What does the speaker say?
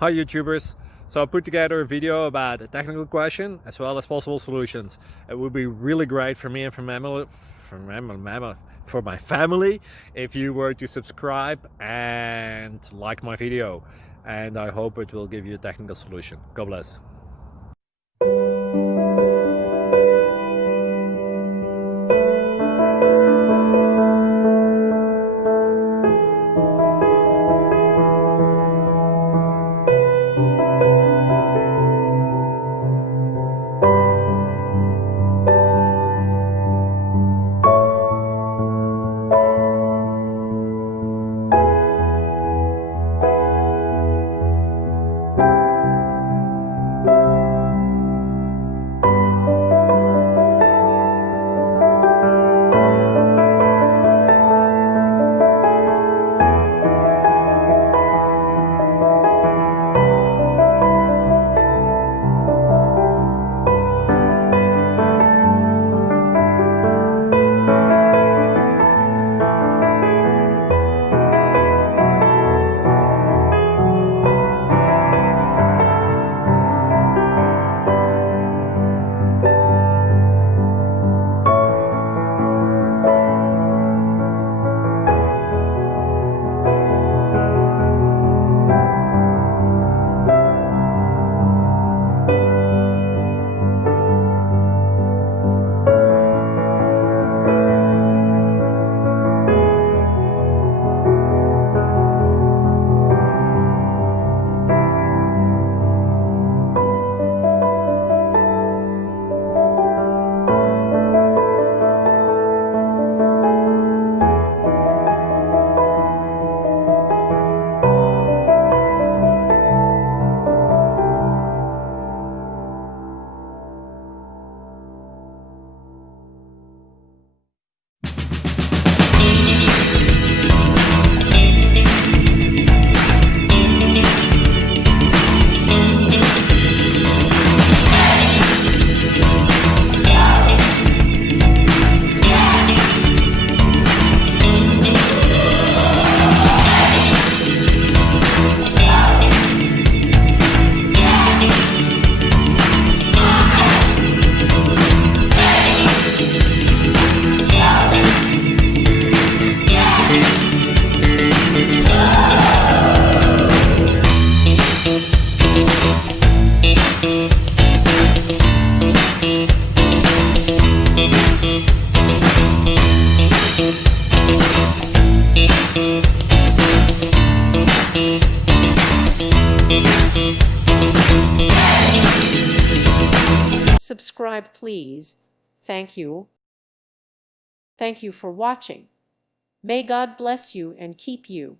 Hi YouTubers. So I put together a video about a technical question as well as possible solutions. It would be really great for me and for my family if you were to subscribe and like my video, and I hope it will give you a technical solution. God bless. Subscribe, please. Thank you. Thank you for watching. May God bless you and keep you.